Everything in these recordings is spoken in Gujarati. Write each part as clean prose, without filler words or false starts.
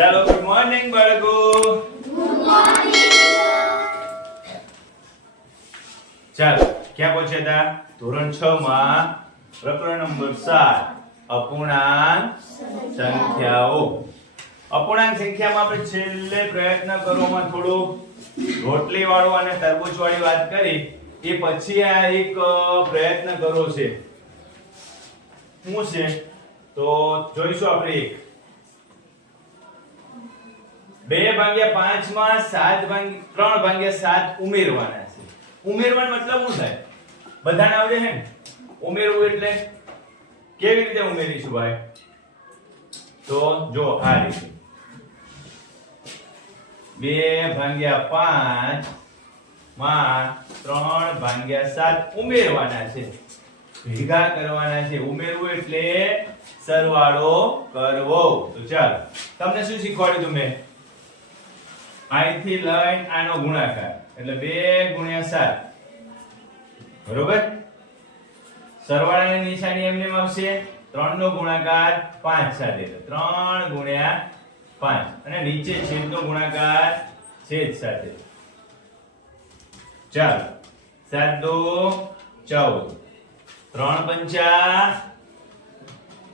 ચાલો ગુડ મોર્નિંગ બાળકો. ચાલો ક્યાં પહોંચ્યા હતા? ધોરણ 6 માં પ્રકરણ નંબર 7 અપૂર્ણાંક સંખ્યાઓ. અપૂર્ણાંક સંખ્યામાં આપણે છેલ્લે પ્રયત્ન કરવામાં થોડું રોટલી વાળું અને તરબૂચ વાળી વાત કરી. એ પછી આ એક પ્રયત્ન કરો છે. શું છે તો જોઈશું આપણે. એક 2/5 માં 3/7 ઉમેરવાના છે. ઉમેરવાનો મતલબ શું થાય? બધાને આવડે છે ને? ઉમેરવું એટલે કેવી રીતે ઉમેરીશું ભાઈ? તો જો આ રીતે 2/5 માં 3/7 ઉમેરવાના છે, ભેગા કરવાના છે. ઉમેરવું એટલે સરવાળો કરવો. તો ચાલો તમને શું શીખવાડ્યું તું મેં? અહીંથી લઈને આનો ગુણાકાર એટલે 2 × 7 બરોબર. સરવાળાની નિશાની એમને આવશે 3 નો ગુણાકાર 5 સાથે, 3 × 5 અને નીચે છેદનો ગુણાકાર છેદ સાથે. ચાલો 7 × 2 = 14, 3 ×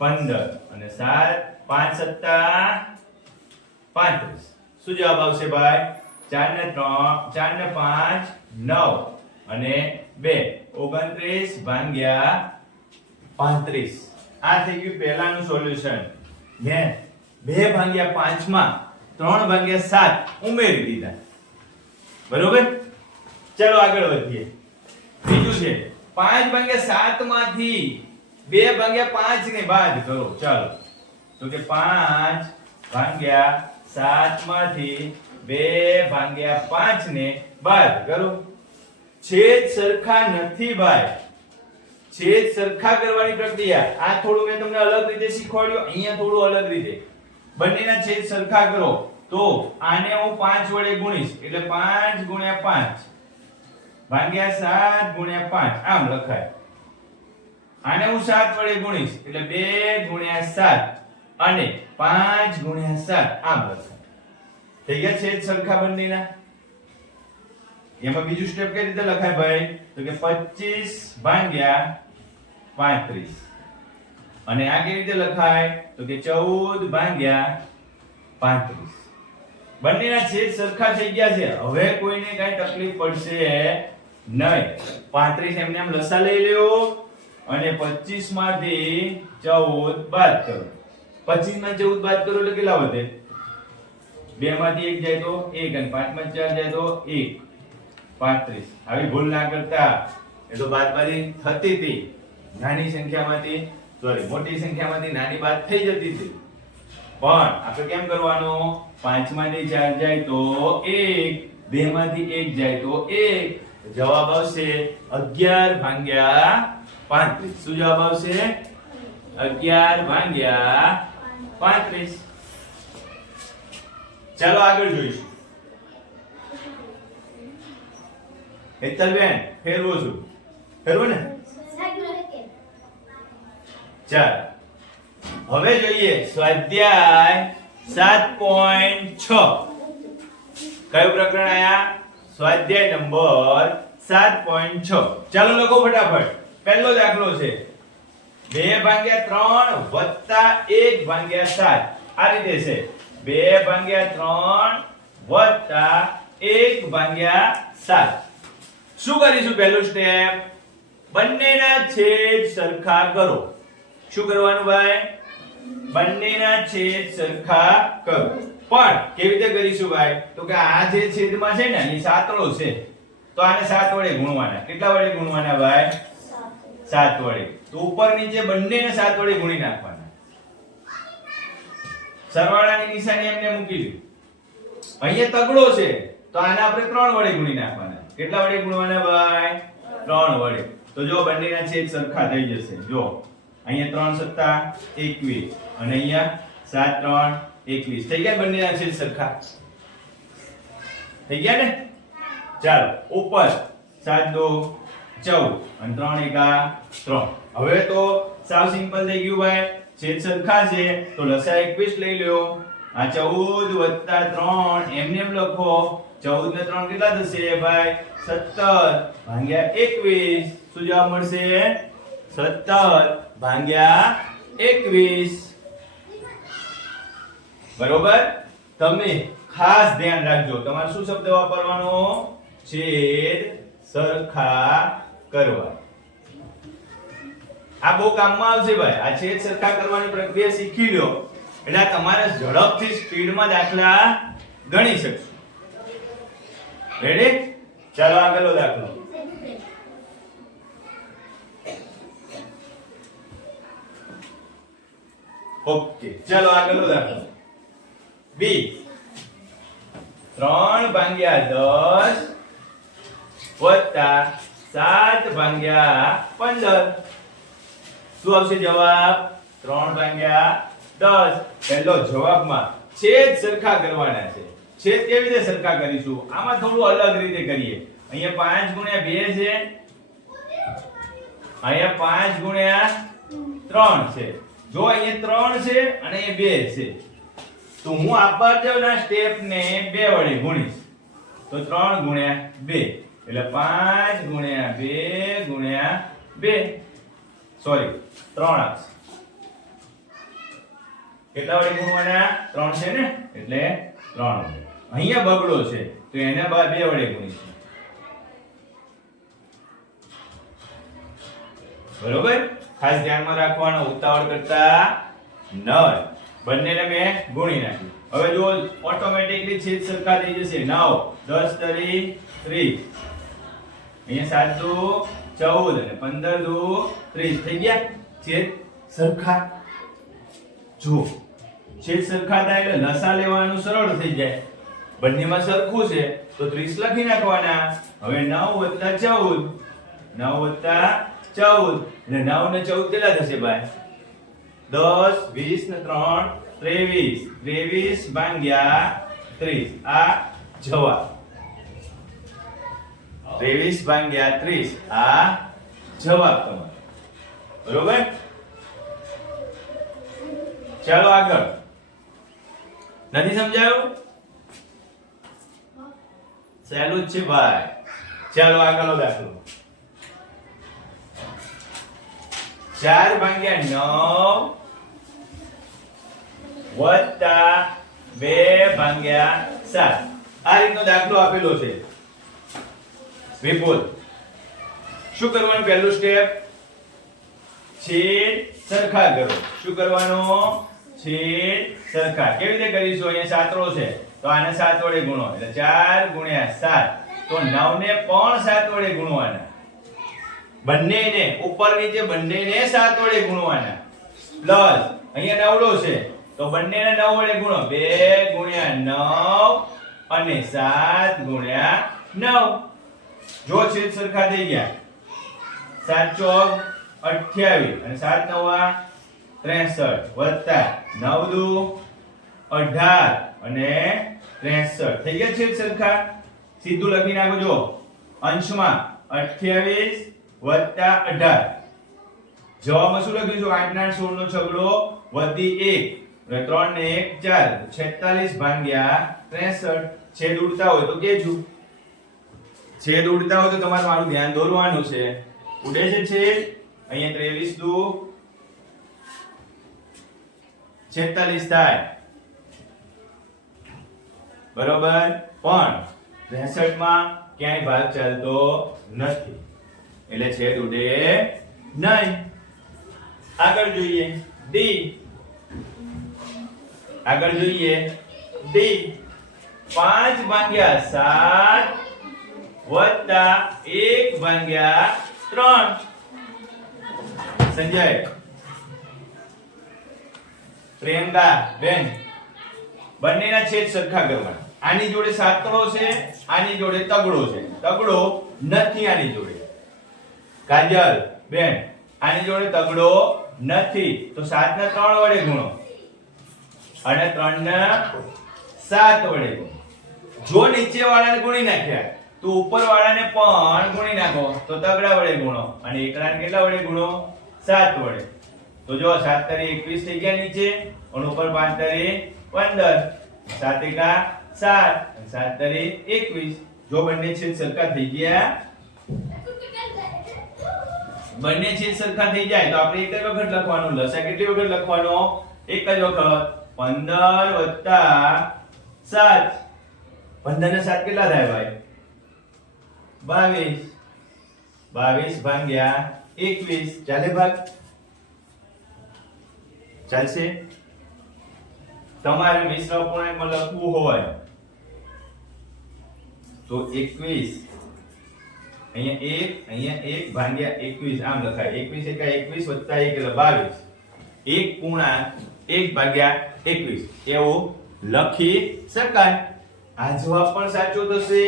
5 = 15 અને 5 × 7 = 35. શું જવાબ આવશે ભાઈ? 4 ને 3 4 ને 5 9 અને 2 29/35. આ થઈ ગયું પહેલાનું સોલ્યુશન. મેં 2/5 માં 3/7 ઉમેરી દીધા. બરોબર. ચલો આગળ વધીએ. બીજું છે 5/7 માંથી 2/5 ને બાદ કરો. ચાલો તો કે 5/7 માંથી 2/5 ને બાદ કરો. છેદ સરખા નથી ભાઈ. છેદ સરખા કરવાની પ્રક્રિયા આ થોડું મેં તમને અલગ રીતે શીખવાડ્યું, અહીંયા થોડું અલગ રીતે. બંનેના છેદ સરખા કરો તો આને હું 5 વડે ગુણીશ એટલે 5 × 5 ભાગ્યા 7 × 5 આમ લખાય. આને હું 7 વડે ગુણીશ એટલે 2 × 7 અને 5 × 7 આમ લખાય. થઈ ગયા છેદ સરખા બંનેના. એમાં બીજું સ્ટેપ કઈ રીતે લખાય ભાઈ? તો કે 25/35 અને આ કેવી રીતે લખાય? તો કે 14/35. બંનેના છેદ સરખા થઈ ગયા છે. હવે કોઈને કઈ તકલીફ પડશે નહીં. 35 એમને આમ લસા લઈ લ્યો અને 25 માંથી 14 બાદ કરો. 25 માં 14 બાદ કરો એટલે કેટલા વધે? 2 માંથી 1 જાય તો 1 અને 5 માં 4 જાય તો 1 35. આવી ભૂલ ના કરતા. એ તો બાદબારી થતી હતી નાની સંખ્યામાંથી, સોરી મોટી સંખ્યામાંથી નાની બાદ થઈ જતી હતી. પણ આપણે કેમ કરવાનું? 5 માંથી 4 જાય તો 1, 2 માંથી 1 જાય તો 1. જવાબ આવશે 11/35. શું જવાબ આવશે? 11/35. ચાલો આગળ જોઈશું. હેતલબેન ફેરવો છું, ફેરવો ને? ચાલો હવે જોઈએ સ્વાધ્યાય 7.6. કયું પ્રકરણ આયા? સ્વાધ્યાય નંબર 7.6. ચાલો લખો ફટાફટ. પહેલો દાખલો છે 2/3 વત્તા 1/7. આ રીતે છે 2/3 વત્તા 1/7. શું કરીશું? પહેલું સ્ટેપ બંનેના છેદ સરખા કરો. શું કરવાનું ભાઈ? બંનેના છેદ સરખા કરો. પણ કેવી રીતે કરીશું ભાઈ? તો કે આ જે છેદમાં છે ને એ સાતડો છે તો આને 7 વડે ગુણવાના. કેટલા વડે ગુણવાના ભાઈ? 7 વડે. તો ઉપર નીચે બંનેને 7 વડે ગુણી નાખવાના. સરવાળાની નિશાની એમને મૂકી દો. અહીંયા તગડો છે તો આને આપણે 3 વડે ગુણી નાખવાના. કેટલા વડે ગુણવાના ભાઈ? 3 વડે. તો જો બંનેના છેદ સરખા થઈ જશે. જો અહીંયા 3 + 21 અને અહીંયા 7 × 3 21. થઈ ગયા બંનેના છેદ સરખા? થઈ ગયા ને? ચાલો ઉપર 7 × 2 = 14 અને 3 × 1 = 3. હવે તો સાવ સિમ્પલ થઈ ગયું ભાઈ. છેદ સરખા છે તો લસા 21 લઈ લ્યો આ 14 + 3 એમને એમ લખો 14 ને 3 કેટલા થશે ભાઈ 17 ભાગ્યા 21 શું જવાબ મળશે 17 ભાગ્યા 21 બરોબર તમે ખાસ ધ્યાન રાખજો તમારે શું શબ્દ વાપરવાનો છેદ સરખા કરવા આ બહુ કામમાં આવશે ભાઈ આ છેદ સરખા કરવાની પ્રક્રિયા શીખી લો એટલે તમારે ઝડપથી સ્પીડમાં દાખલા ગણી શકશો રેડી ચાલો આગળનો દાખલો ઓકે ચાલો આગળનો દાખલો બી 3 ભાગ્યા 10 વત્તા 7 ભાગ્યા 15 શું આવશે જવાબ 3 ભાગ્યા 10 પહેલો જવાબમાં છેદ સરખા કરવાના છે છેદ કેવી રીતે સરખા કરીશું આમાં થોડું અલગ રીતે કરીએ અહીંયા 5 ગુણ્યા 2 છે અહીંયા 5 ગુણ્યા 3 છે જો અહીંયા 3 છે અને અહીંયા 2 છે તો હું આપવા જાવના સ્ટેપ ને 2 વડે ગુણીશ તો 3 ગુણ્યા 2 એટલે 5 ગુણ્યા 2 ગુણ્યા 2 સોરી 3 આવશે કેટલા વડે ગુણવાના 3 છે ને એટલે 3 વડે અહીંયા બગડો છે તો એને 2 વડે ગુણીશું બરોબર ખાસ ધ્યાનમાં રાખવાનો ઉતાવળ કરતા ન બંનેને મેં ગુણી નાખ્યું હવે જો ઓટોમેટિકલી છેદ સરખા થઈ જશે 9 10 તરી 30 અહીંયા 7 દુ 14 અને 15 દુ 30 થઈ ગયા છેદ સરખા જો છેદ સરખા થાય એટલે લસા લેવાનું સરળ થઈ જાય બંનેમાં સરખું છે તો 30 લખી નાખવાના હવે 9 + 14 9 + 14 એટલે 9 ને 14 કેટલા થશે ભાઈ 10 20 ને 3 23 ભાગ્યા 30 આ જવાબ 23 ભાગ્યા 30 આ જવાબ તમારો બરોબર ચાલો આગળ નથી સમજાયું સહેલું જ છે ભાઈ ચાલો આગળનો દાખલો 4 ભાગ્યા 9 વત્તા 2 ભાગ્યા 7 આ રીતનો દાખલો આપેલો છે વિપુલ શું કરવાનું પહેલું સ્ટેપ છેદ સરખા કરો શું કરવાનો છેદ સરખા કેવી રીતે કરીશું અહીંયા સાતડો છે તો આને 7 વડે ગુણો એટલે 4 ગુણ્યા 7 તો 9 ને પણ 7 વડે ગુણવાના બંનેને ઉપર નીચે બંનેને 7 વડે ગુણવાના પ્લસ અહીંયા નવડો છે તો બંનેને 9 વડે ગુણો 2 ગુણ્યા 9 અને 7 ગુણ્યા 9 જો છેદ સરખા થઈ ગયા 7 ચોક 28 અને 7 નવા 63 વત્તા 9 દુ 18 અને 63 થઈ ગયા છેદ સરખા સીધું લખી નાખો જો અંશમાં 28 વત્તા 18 જવાબમાં શું લખીશું 8 ના 16 નો છગડો વધી 1 3 ને 1 4 46 ભાગ્યા 63 છેદ ઉડતા હોય તો કેજો છેદ ઉડતા હોય તો તમારે મારું ધ્યાન દોરવાનું છે ઉડે છે છેદ અહીંયા 23 દુ 46 થાય બરોબર પણ 63 માં ક્યાંય ભાગ ચાલતો નથી એટલે છેદ ઉડે નહીં આગળ જોઈએ ડી આગળ જોઈએ ડી 5 ભાગ્યા 7 વત્તા 1 ભાગ્યા 3 સંજય પ્રિયંકા બેન બંનેના છેદ સરખા કરવાના આની જોડે સાતડો છે આની જોડે તગડો છે તગડો નથી આની જોડે કાજલ બેન આની જોડે તગડો નથી તો 7 ને 3 વડે ગુણો અને 3 ને 7 વડે ગુણો જો નીચે વાળાને ગુણી નાખ્યા તો ઉપર વાળાને પણ ગુણી નાખો તો તગડા વડે ગુણો અને એકલાને કેટલા વડે ગુણો 7 વડે તો જો 7 તારી 21 થઈ ગયા નીચે અને ઉપર 5 તારી 15 7 એકા 7 7 તરી 21 જો બંને છેદ સરખા થઈ ગયા બંને છેદ સરખા થઈ જાય તો આપણે એક જ વખત લખવાનું લસા કેટલી વખત લખવાનો એક જ વખત 15 7 15 ને 7 કેટલા થાય ભાઈ 22 22 ભાગ્યા 21 ચાલે ભાગ ચાલશે તમારે મિશ્ર અપૂર્ણાંકમાં લખવું હોય તો 21 અહીંયા 1 ભાગ્યા 21 આમ લખાય 21 એકા 21 વત્તા 1 એટલે 22 1 પૂર્ણાંક 1 ભાગ્યા 21 એવું લખી શકાય આ જવાબ પણ સાચો થશે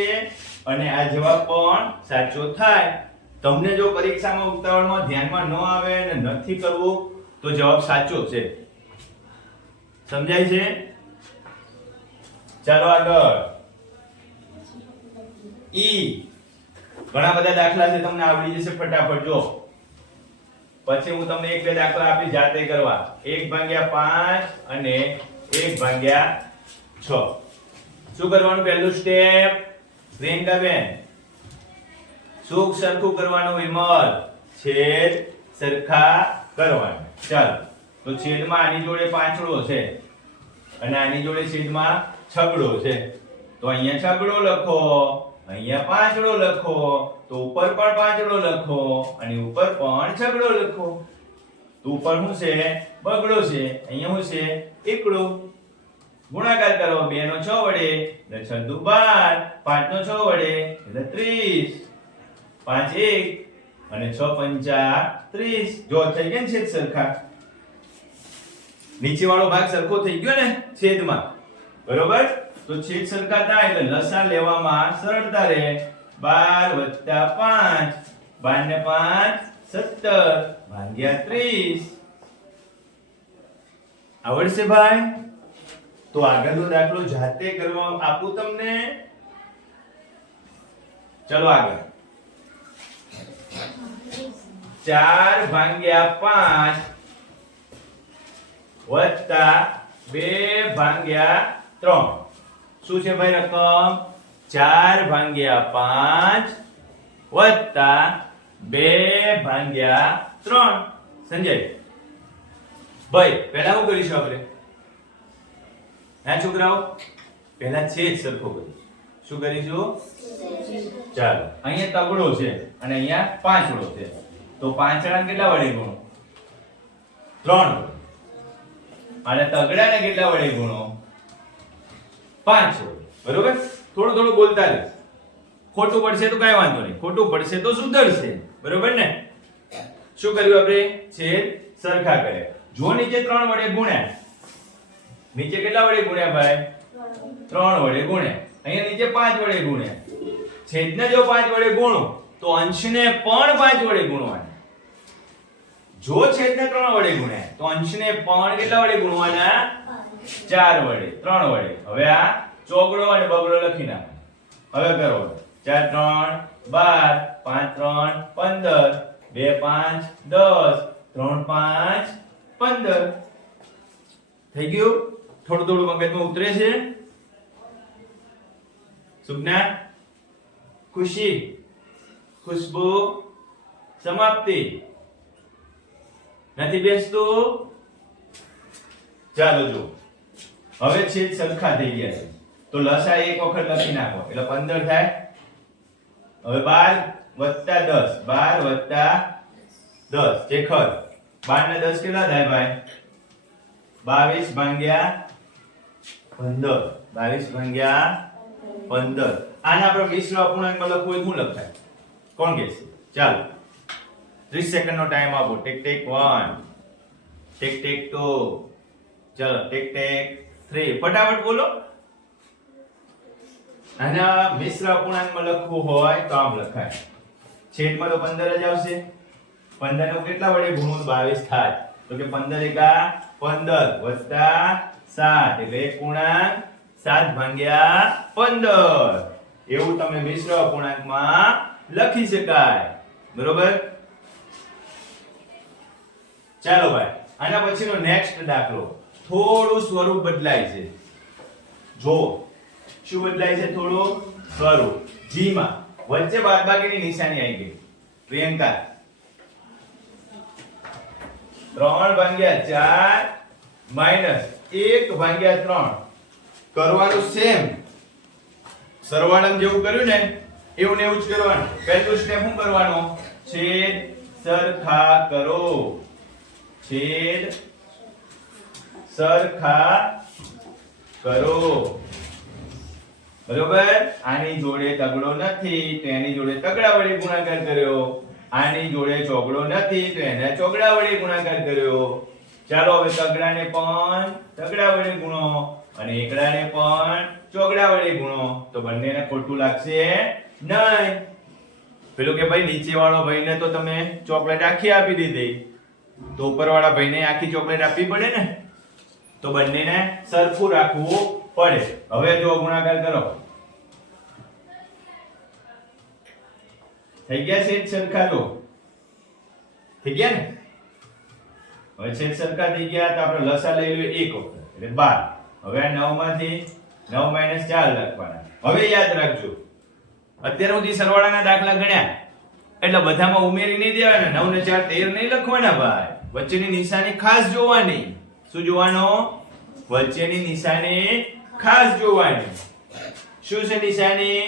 અને આ જવાબ પણ સાચો થાય તમને જો પરીક્ષામાં ઉતાવળમાં ધ્યાનમાં ન આવે અને નથી કરવું તો જવાબ સાચો છે સમજાય છે ચાલો આગળ ઈ ઘણા બધા દાખલા છે તમને આવડી જશે ફટાફટ જો પછી હું તમને એક બે દાખલા આપી જાતે કરવા 1/5 અને 1/6 શું કરવાનું પહેલું સ્ટેપ પ્રિયંકા બેન શું સરખું કરવાનું વિમલ છેદ સરખા કરવાના ચાલો તો છેદમાં આની જોડે પાંચડો છે અને આની જોડે છેદમાં છગડો છે તો અહીંયા છગડો લખો અહીંયા પાંચડો લખો તો ઉપર પણ પાંચડો લખો અને ઉપર પણ છગડો લખો તો ઉપર શું છે બગડો છે અહીંયા શું છે એકડો ગુણાકાર કરો 2 નો 6 વડે એટલે 6 દુ 12 5 નો 6 વડે એટલે 30 5 1 અને 6 પંચા 30 જો થઈ ગયા ને છેદ સરખા નીચે વાળો ભાગ સરખો થઈ ગયો ને છેદમાં બરોબર તો છેદ સરખા થાય એટલે લસા લેવામાં સરળતા રહે 12 5 12 ને 5 17 ભાગ્યા 30 આવડશે ભાઈ તો આગળનો દાખલો જાતે કરવા આપું તમને ચલો આગળ 4/5 વત્તા 2/3 શું છે ભાઈ રકમ 4/5 વત્તા 2/3 સંજય ભાઈ પહેલા શું કરીશું આપણે હા છોકરાઓ પહેલા છેદ સરખો કરીશું શું કરીશું ચાલો અહીંયા તગડો છે અને અહીંયા પાંચડો છે તો પાંચડા કેટલા વડે ગુણો 3 અને તગડાને કેટલા વડે ગુણો 5 બરોબર થોડું થોડું બોલતા રહે ખોટું પડશે તો કઈ વાંધો નહીં ખોટું પડશે તો સુધરશે બરોબર ને શું કર્યું આપણે છેદ સરખા કર્યા જો નીચે 3 વડે ગુણ્યા નીચે કેટલા વડે ગુણ્યા ભાઈ 3 વડે ગુણ્યા અહીંયા નીચે 5 વડે ગુણ્યા છેદને જો 5 વડે ગુણો તો અંશને પણ 5 વડે ગુણવાના જો છેદને 3 વડે ગુણ્યા તો અંશને પણ કેટલા વડે ગુણવાના 4 વડે 3 વડે હવે આ ચોગડો અને બગડો લખી નાખો હવે કરો 4 3 12 5 3 15 2 5 10 3 5 15 થઈ ગયું થોડું થોડું મગજમાં ઉતરે છે સુજ્ઞા ખુશી ખુશ્બુ સમાપ્તિ નથી બેસતું ચાલો જો હવે છેદ સરખા થઈ ગયા છે તો લસા એક વખત લખી નાખો એટલે 15 થાય હવે 12 + 10 ચેખર 12 ને 10 કેટલા થાય ભાઈ 22/15 આને આપણે મિશ્ર અપૂર્ણાંકમાં લખવું હોય શું લખાય કોણ કહેશે ચાલો 30 સેકન્ડનો ટાઈમ આપો ટેક ટેક 1 ટેક ટેક 2 ચાલો ટેક ટેક 3 ફટાફટ બોલો આના મિશ્ર અપૂર્ણાંકમાં લખવું હોય તો આમ લખાય છેદમાં તો 15 જ આવશે 15 નો કેટલા વડે ગુણો 22 થાય તો કે 15 એકા 15 વત્તા 7 એટલે એક પૂર્ણાંક 7/15 એવું તમે મિશ્ર અપૂર્ણાંકમાં લખી શકાય બરોબર ચાલો ભાઈ આના પછીનો નેક્સ્ટ દાખલો થોડું સ્વરૂપ બદલાય છે. જો શું બદલાય છે? થોડું સ્વરૂપ. જી માં વચ્ચે બાદબાકીની નિશાની આવી ગઈ. પ્રિયંકા 3/4 માઈનસ 1/3 કરવાનું સેમ. સરવાળામાં જેવું કર્યું ને એવું ને એવું જ કરવાનું. પહેલું સ્ટેપ શું કરવાનો? છેદ સરખા કરો. છેદ સરખા કરો. બરોબર? આની જોડે તગડો નથી તો એની જોડે તગડા વડે ગુણાકાર કર્યો. આની જોડે ચોગડો નથી તો એને ચોગડા વડે ગુણાકાર કર્યો. ચાલો હવે તગડાને પણ તગડા વડે ગુણો અને એકડાને પણ ચોગડા વડે ગુણો તો બંનેને ખોટું લાગશે નહીં. પેલું કે ભાઈ નીચેવાળો ભાઈને તો તમે ચોકલેટ આખી આપી દીધી તો ઉપરવાળા ભાઈને આખી ચોકલેટ આપવી પડે ને. તો બંનેને સરખું રાખવું પડે. હવે જો ગુણાકાર કરો. થઈ ગયા છેદ સરખા? તો થઈ ગયા ને. હવે છેદ સરખા થઈ ગયા તો આપણે લસા લઈ લઈએ 1 વખત એટલે 12. હવે 9 માંથી 9 - 4 લખવાના. હવે યાદ રાખજો અત્યાર સુધી સરવાળાના દાખલા ગણ્યા એટલે બધામાં ઉમેરી નહીં દેવાના. 9 ને 4 13 નહીં લખવાના ભાઈ. વચ્ચેની નિશાની ખાસ જોવાની. શું જોવાનો? વચ્ચેની નિશાની ખાસ જોવાની. શું છે નિશાની?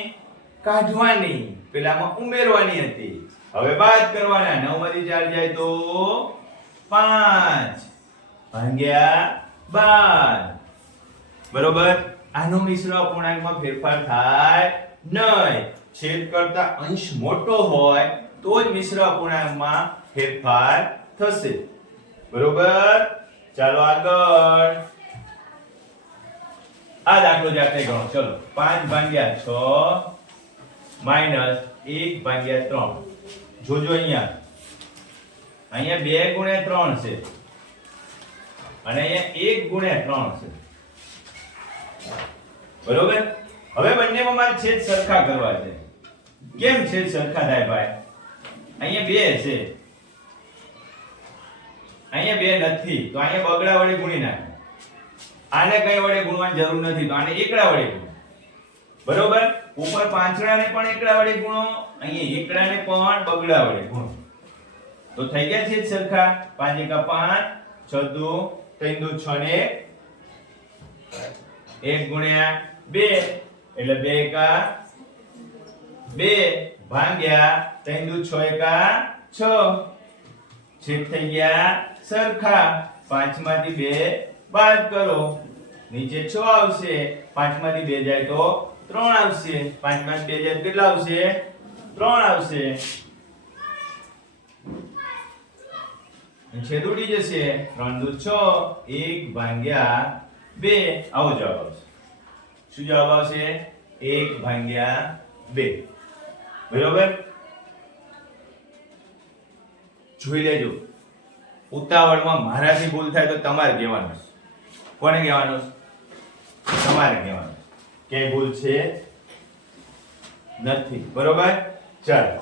કાઢવાની. પેલામાં ઉમેરવાની હતી. હવે બાદ કરવાના. 9 માંથી 4 જાય તો 5 ભાગ્યા 12. બરોબર? આનો મિશ્ર અપૂર્ણાંકમાં ફેરફાર થાય નહીં. છેદ કરતા અંશ મોટો હોય તો જ મિશ્ર અપૂર્ણાંકમાં ફેરફાર થશે. બરોબર? ચાલો આગળ. આ દાખલો જાતે ગણો. ચલો 5/6 માઈનસ 1/3. જોજો અહીંયા 2 × 3 છે અને અહીંયા 1 × 3 છે. બરોબર? હવે બંનેમાં મારે છેદ સરખા કરવા છે. કેમ છેદ સરખા થાય ભાઈ? અહીંયા 2 છે, અહીંયા 2 નથી તો અહીંયા બગડા વડે ગુણી નાખો. આને કઈ વડે ગુણવાની જરૂર નથી તો આને એકડા વડે ગુણો. બરોબર? ઉપર પાંચડાને પણ એકડા વડે ગુણો, અહીંયા એકડાને પણ બગડા વડે ગુણો. તો થઈ ગયા છેદ સરખા. 5 × 5 6 3 6 ને 1 × 2 એટલે 2 × 2 ભાગ્યા 3 6 × 6. છેદ થઈ ગયા સરખા. 5 માંથી 2 બાદ કરો. નીચે 6 આવશે. 5 માંથી 2 જાય તો 3 આવશે. 5 માંથી 2 જાય તો કેટલા આવશે? 3 આવશે. છેદ ઉડી જશે. 3 × 6 1/2. આવો જવાબ આવશે. શું જવાબ આવશે? 1/2. બરોબર? જોઈ લેજો. ઉતાવળમાં મારાથી ભૂલ થાય તો તમારે કહેવાનું. કોને કહેવાનું? તમારે કહેવાનું. ક્યાંય ભૂલ છે નથી. બરોબર? ચાલો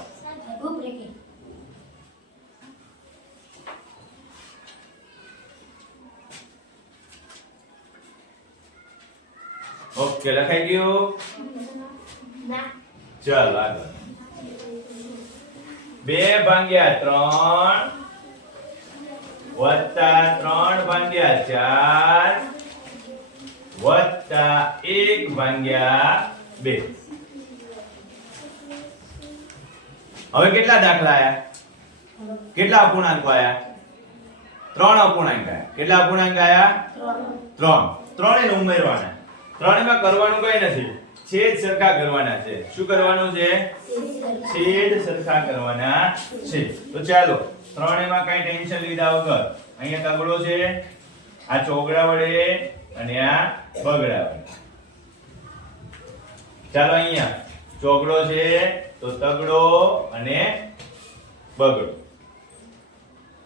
ઓકે, લખાઈ ગયું? ચાલ આગળ. 2/3 વત્તા 3/4 વત્તા 1/2. હવે કેટલા દાખલા આયા? કેટલા અપૂર્ણાંકો આયા? 3 અપૂર્ણાંક આયા. કેટલા અપૂર્ણાંક આયા? 3. 3 ને ઉમેરવાના. 3 માં કરવાનું કઈ નથી, છેદ સરખા કરવાના છે. શું કરવાનું છે? છેદ સરખા કરવાના છે. તો ચાલો 3 માં કઈ ટેન્શન લીધા વગર અહીંયા તગડો છે, આ ચોગડા વડે અને આ બગડા વડે. ચાલો અહીંયા ચોગડો છે તો તગડો અને બગડો.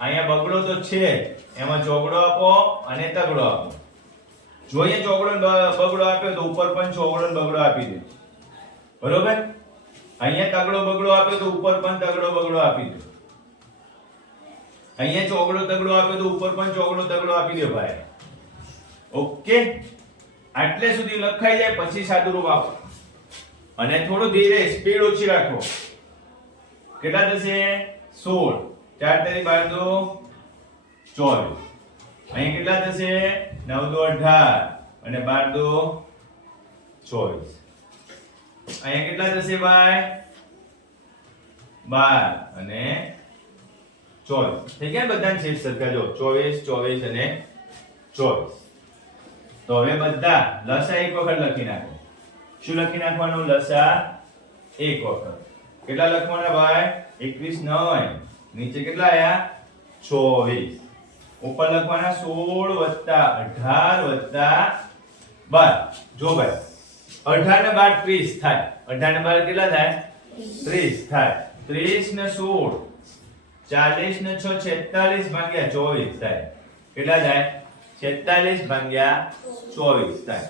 અહીંયા બગડો તો છે, એમાં ચોગડો આપો અને તગડો આપો. જો અહીંયા ચોગડો ને બગડો આપ્યો તો ઉપર પણ ચોગડો ને બગડો આપી દે. બરોબર? અહીંયા તગડો બગડો આપ્યો તો ઉપર પણ તગડો બગડો આપી દે. અહીંયા ચોગડો તગડો આપ્યો તો ઉપર પણ ચોગડો તગડો આપી દે ભાઈ. ઓકે, આટલે સુધી લખાઈ જાય પછી સાદું રૂપ આપો અને થોડું ધીરે સ્પીડ ઓછી રાખો. કેટલા થશે? 16. 4 તારી 12 2 24. અહીં કેટલા થશે? 9 2 18 અને 12 2 24. અહીંયા કેટલા થશે ભાઈ? 12 અને 24. થઈ ગયા બધાને છેદ સરખા. જો 24 24 અને 24. તો હવે બધા લસા એક વખત લખી નાખો. શું લખી નાખવાનું? લસા એક વખત. કેટલા લખવાના ભાઈ? 21 9. નીચે કેટલા આયા? 24. ઉપર લખવાના 16 18 12. જો ભાઈ 18 ને 12 30 થાય. 18 ને 12 કેટલા થાય? 30 થાય. 30 ને 16 40 ને 6 46 ભાગ્યા 24 થાય. કેટલા થાય? 46 ભાગ્યા 24 થાય.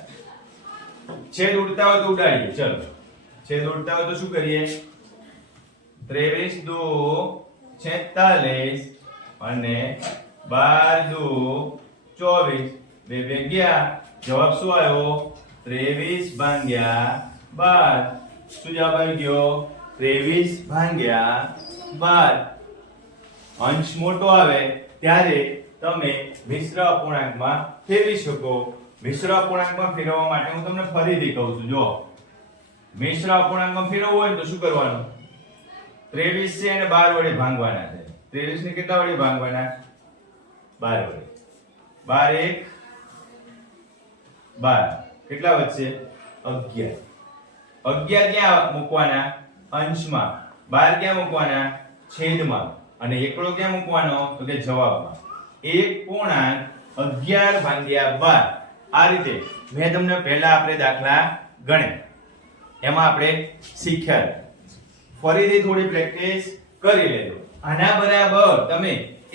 છેદ ઉડતા હોય તો ઉડાડીએ. ચલો, છેદ ઉડતા હોય તો શું કરીએ? 23 2 46 અને 12 2 24. બે બે ગયા. જવાબ શું આવ્યો? 23 ભાગ્યા 12. શું જવાબ આવી ગયો? 23 ભાગ્યા 12. અંશ મોટો આવે ત્યારે તમે મિશ્ર અપૂર્ણાંકમાં ફેરવી શકો. મિશ્ર અપૂર્ણાંકમાં ફેરવવા માટે હું તમને ફરીથી કહું છું. જો મિશ્ર અપૂર્ણાંકમાં ફેરવવું હોય તો શું કરવાનું? 23 છે અને 12 વડે ભાંગવાના છે. 23 ને કેટલા વડે ભાંગવાના? 12 વડે. 12 1 12. કેટલા વધશે? 11. 11 ક્યાં મૂકવાના? અંશમાં. 12 ક્યાં મૂકવાના? છેદમાં. અને એકડો ક્યાં મૂકવાનો? તો કે જવાબમાં. 1.11 ભાગ્યા 12. આ રીતે મેં તમને પહેલા આપણે દાખલા ગણ્યા, એમાં આપણે શીખ્યા. ફરીથી થોડી પ્રેક્ટિસ કરી લેજો. આના બરાબર તમે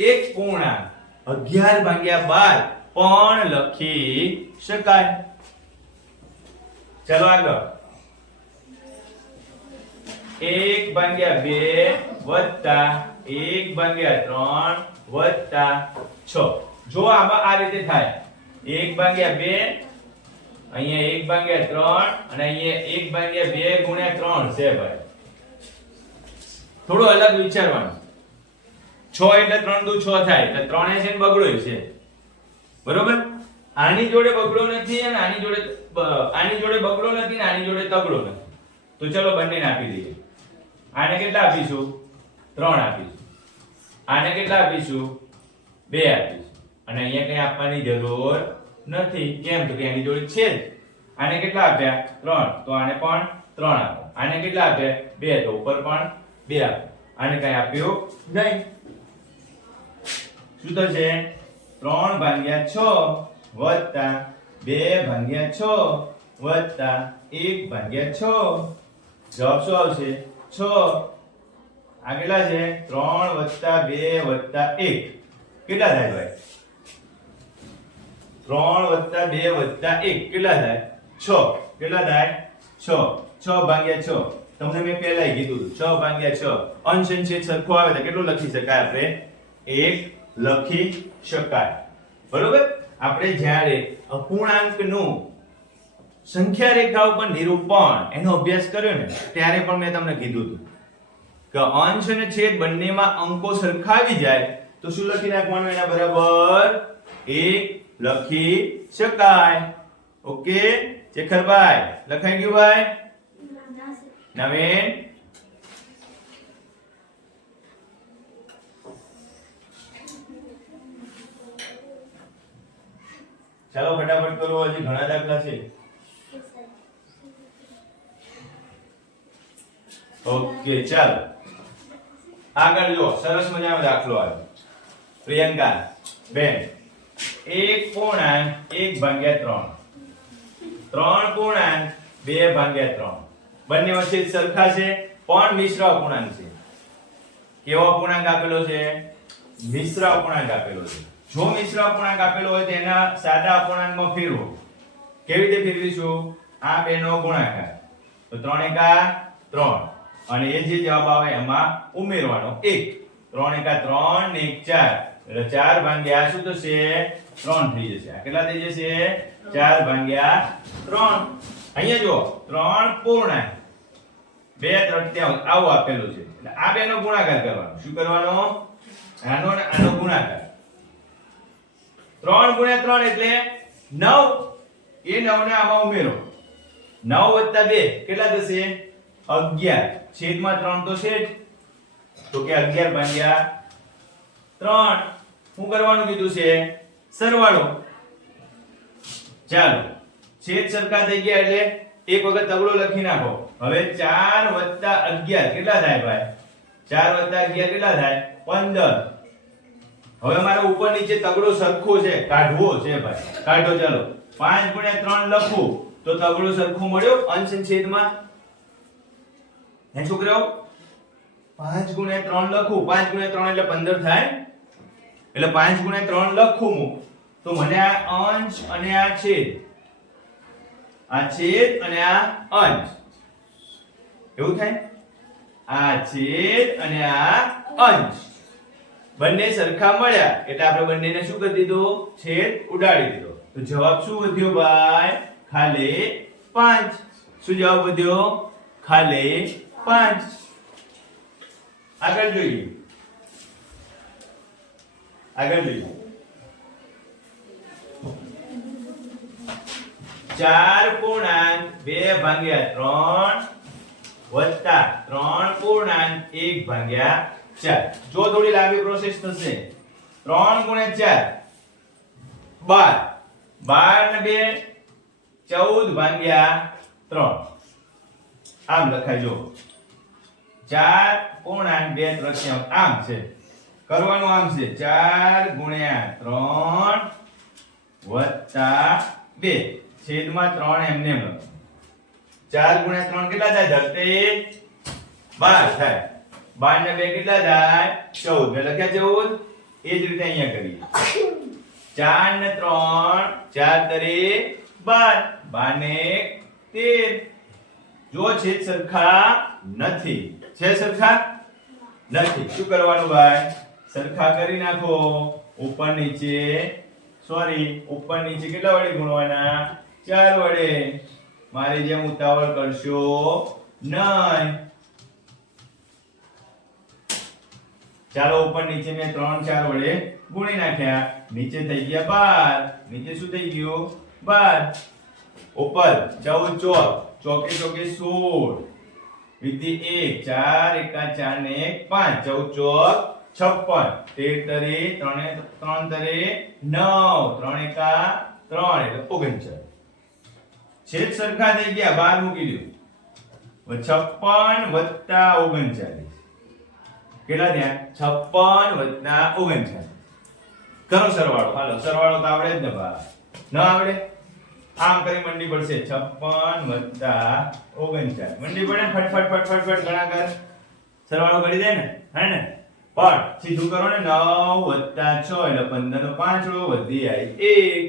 1.11 ભાગ્યા 12 પણ લખી શકાય. ચલો આગળ. 1 ભાગ્યા 2 વત્તા 1 ભાગ્યા 3 વત્તા 6. જો આમાં આ રીતે થાય. 1 ભાગ્યા 2, અહીંયા 1 ભાગ્યા 3 અને અહીંયા 1 ભાગ્યા 2 ગુણ્યા 3 છે ભાઈ. થોડું અલગ વિચારવાનું. 6 એટલે 3 દુ 6 થાય. એટલે 3 છે ને બગડો છે. બરોબર? આની જોડે બગડો નથી અને આની જોડે બગડો નથી ને આની જોડે તગડો નથી. તો ચલો બંનેને આપી દઈએ. આને કેટલા આપીશું? 3 આપીશું. આને કેટલા આપીશું? 2 આપીશું. અને અહીંયા કઈ આપવાની જરૂર નથી. કેમ? તો કે આની જોડે છે જ. આને કેટલા આપ્યા? 3. તો આને પણ 3 આપો. આને કેટલા આપ્યા? 2. તો ઉપર પણ 2 આપો. આને કઈ આપ્યું નહીં. શું થશે? 3 ભાગ્યા 6 વત્તા 2 ભાગ્યા 6 વત્તા 1 ભાગ્યા 6. જવાબ શું આવશે? 6. આ કેટલા છે? 3 વત્તા 2 વત્તા 1. કેટલા થાય ભાઈ? 3 વત્તા 2 વત્તા 1 કેટલા થાય? 6. કેટલા થાય? 6. 6 ભાગ્યા 6. તમને મેં પહેલા કીધું 6 ભાગ્યા 6. અંશ અને છેદ સરખો આવે તો કેટલું લખી શકાય? આપણે 1 લખી શકાય. બરોબર? આપણે જ્યારે અપૂર્ણાંકનું સંખ્યા રેખા ઉપર નિરૂપણ એનો અભ્યાસ કર્યો ને ત્યારે પણ મેં તમને કીધું હતું કે અંશ અને છેદ બંનેમાં અંકો સરખા આવી જાય તો શું લખી નાખવાનું? એના બરાબર 1 લખી શકાય. ઓકે ચેખરભાઈ, લખાઈ ગયું ભાઈ? નવીન ચાલો ફટાફટ કરો, હજી ઘણા દાખલા છે. ઓકે ચાલો આગળ જો. સરસ મજાનો દાખલો આવ્યો. પ્રિયંકા બેન 1.1 ભાગ્યા 3 3.2 ભાગ્યા 3 બંને વચ્ચે સરખા છે પણ મિશ્ર અપૂર્ણાંક છે. કેવો અપૂર્ણાંક આપેલો છે? મિશ્ર અપૂર્ણાંક આપેલો છે. જો મિશ્ર અપૂર્ણાંક આપેલો હોય તો એના સાદા અપૂર્ણાંકમાં ફેરવો. કેવી રીતે ફેરવીશું? આ બેનો ગુણાકાર તો 3 એકા 3 અને એ જે જવાબ આવે એમાં ઉમેરવાનો 1. 3 એકા 3 ને 1 4 એટલે 4 ભાગ્યા શું થશે? 3 થઈ જશે. આ કેટલા થઈ જશે? 4/3. અહીંયા જુઓ 3 પૂર્ણાંક 2/3 આવું આપેલું છે. એટલે આ બેનો ગુણાકાર કરવાનો. શું કરવાનો? આનો અને આનો ગુણાકાર. 3 × 3 એટલે 9. એ 9 ને આમાં ઉમેરો. 9 + 2 કેટલા થશે? 11. છેદમાં 3 તો છે જ. તો કે 11/3. શું કરવાનું કીધું છે? સરવાળો. ચાલો છેદ સરખા થઈ ગયા એટલે એક વખત તગડો લખી નાખો. હવે 4 + 11 કેટલા થાય ભાઈ? 4 + 11 કેટલા થાય? 15. હવે મારે ઉપર નીચે તગડો સરખો છે, કાઢવો છે ભાઈ. કાઢો. ચાલો 5 × 3 લખું તો તગડો સરખો મળ્યો અંશ અને છેદમાં. હે છોકરાઓ 5 × 3 લખું. 5 × 3 એટલે 15 થાય. એટલે 5 × 3 લખું હું તો મને આ અંશ અને આ છેદ અને આ અંશ એવું થાય. આ છેદ અને આ અંશ બંને સરખા મળ્યા એટલે આપણે બંનેને શું કરી દીધું? છેદ ઉડાડી દીધો. તો જવાબ શું વધ્યો ભાઈ? ખાલી 5. શું જવાબ વધ્યો? ખાલી 5. આગળ જોઈએ. આગળ જોઈએ. 4/2/3 વત્તા 3/1/4. જો થોડી લાંબી પ્રોસેસ થશે. 3 × 4 12 ને 2 14/3. આમ લખાય. જો 4/2/3 આમ છે. કરવાનું આમ છે 4 × 3 વત્તા 2 છેદમાં 3 એમને એમ. 4 × 3 કેટલા થાય? ધરતી 12 થાય. 12 ને 2 કેટલા થાય? 14. મેં લખ્યા 14. એ જ રીતે અહીંયા કરીએ. 4 ને 3 4 તરી 12. 12 ને 1 13. જો છેદ સરખા નથી. છે સરખા નથી. શું કરવાનું ભાઈ? સરખા કરી નાખો. ઉપર નીચે ઉપર નીચે કેટલા વડે ગુણવાના? 4 વડે. મારી જેમ ઉતાવળ કરશો નહીં. ચાલો ઉપર નીચે મેં 3 4 વડે ગુણી નાખ્યા. નીચે થઈ ગયા 12. નીચે શું થઈ ગયું? 12. ઉપર 14 ચોક. ચોકે ચોકે 16. વિધિ 1 4 1 4 ને 1 5. 14 ચોક 56. 13 તરી 3 તરી 9. 3 1 3 એટલે 39. છેદ સરખા થઈ ગયા. 12 મૂકી દો. 56 વત્તા 39 કેટલા થયા? 56 વત્તા 39. કરો સરવાળો. હાલો સરવાળો તો આવડે જ ને ભાઈ. ન આવડે? આમ કરી મંડી પડશે. 56 વત્તા 39 મંડી પડે. ફટફટ ફટફટ ફટ ગણાકાર સરવાળો કરી દે ને. હે ને? પણ સીધું કરો ને. 9 વત્તા 6 એટલે 15 નો પાંચડો વધી આવી 1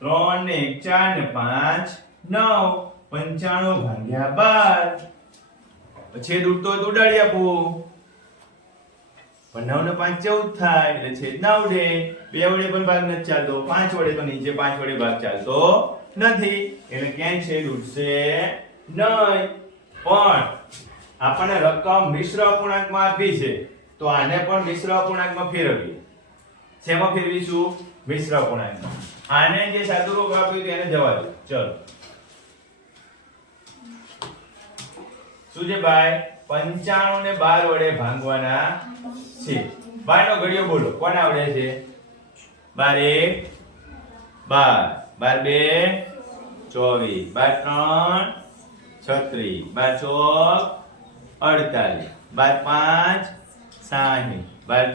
3 ને 1 4 ને 5 9 95/12. છેદ ઉડતો હોય તો ઉડાડી આપો. પણ 9 ને 5 14 થાય એટલે છેદ ના ઉડે. 2 વડે પણ ભાગ નથી ચાલતો. 5 વડે તો નીચે 5 વડે ભાગ ચાલતો નથી. એટલે ક્યાંય છેદ ઉડશે નહીં. પણ આપણને રકમ મિશ્ર અપૂર્ણાંકમાં આપી છે તો આને પણ મિશ્ર અપૂર્ણાંકમાં ફેરવીએ. શેમાં ફેરવીશું? મિશ્ર અપૂર્ણાંકમાં. આને જે સાદુરૂપ આપ્યું તેને જવા દો. ચલો શું છે ભાઈ? 95 ને 12 વડે ભાંગવાના છે. 12 નો ઘડિયો બોલો. કોણ આવડે છે? 12 1 12 12 2 24 12 3 36 12 5 60 12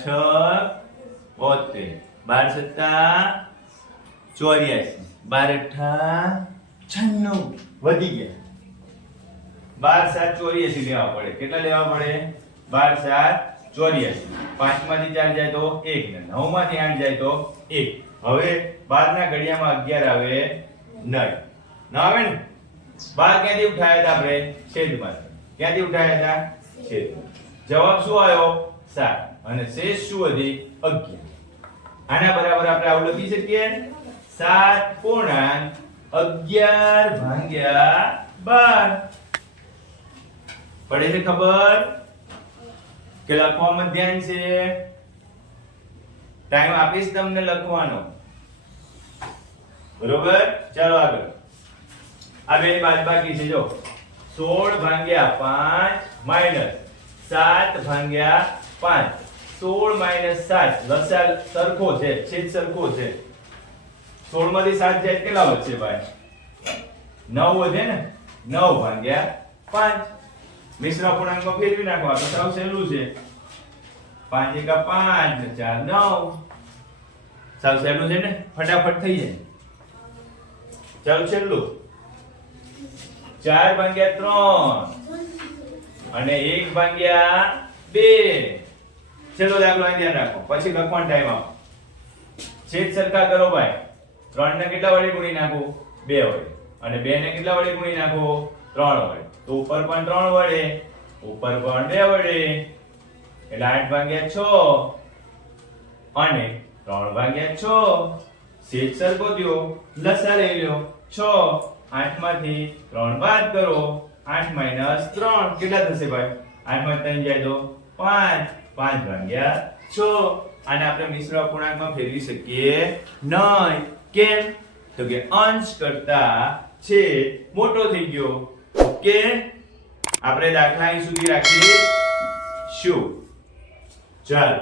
5 60 12 6 84 12 8 96 વધી ગયા. 12 7 84 લેવા પડે. કેટલા લેવા પડે? 12 7 84. 5 માંથી 4 જાય તો 1 ને 9 માંથી 8 જાય તો 1. હવે 12 ના ઘડિયામાં 11 આવે નહીં. ના આવે ને? 12 ક્યાંથી ઉઠાયા હતા આપણે? છેદમાંથી. ક્યાંથી ઉઠાયા હતા? છેદ. જવાબ શું આવ્યો? 7. અને શેષ શું વધી? 11. આના બરાબર આપણે આવું લખી શકીએ 7.11/12 પડે છે ખબર કે લખવામાં ધ્યાન છે ટાઈમ આપીશ તમને લખવાનો બરોબર ચાલો આગળ આ બે બાદબાકી છે જો 16/5 માઈનસ 7/5 16 - 7 લસાઅ સરખો છે છેદ સરખો છે 16 માંથી 7 જાય કેટલા વધશે ભાઈ 9 વધે ને 9/5 મિશ્ર અપૂર્ણાંકમાં ફેરવી નાખો આ તો સાવ સહેલું છે 5 * 5 4 9 સાવ સહેલું છે ને ફટાફટ થઈ જાય ચાલો છેલ્લું 4/3 અને 1/2 ચલો દાખલો અહીં ધ્યાન રાખો પછી લખવાનો ટાઈમ આપો છેદ સરખા કરો ભાઈ 3 ને કેટલા વડે ગુણી નાખો 2 વડે અને 2 ને કેટલા વડે ગુણી નાખો 3 વડે તો ઉપર પણ 3 વડે ઉપર પણ 2 વડે એટલે 8/6 અને 3/6 છેદ સરખો થયો લસા લઈ લ્યો 6 8 માંથી 3 બાદ કરો 8 - 3 કેટલા થશે ભાઈ 8 માંથી 3 જાય તો 5 5/6 આને આપણે મિશ્ર અપૂર્ણાંકમાં ફેરવી શકીએ નહીં કેમ તો કે અંશ કરતા છેદ મોટો થઈ ગયો ઓકે આપણે દાખલા અહીં સુધી રાખીશું ચાલો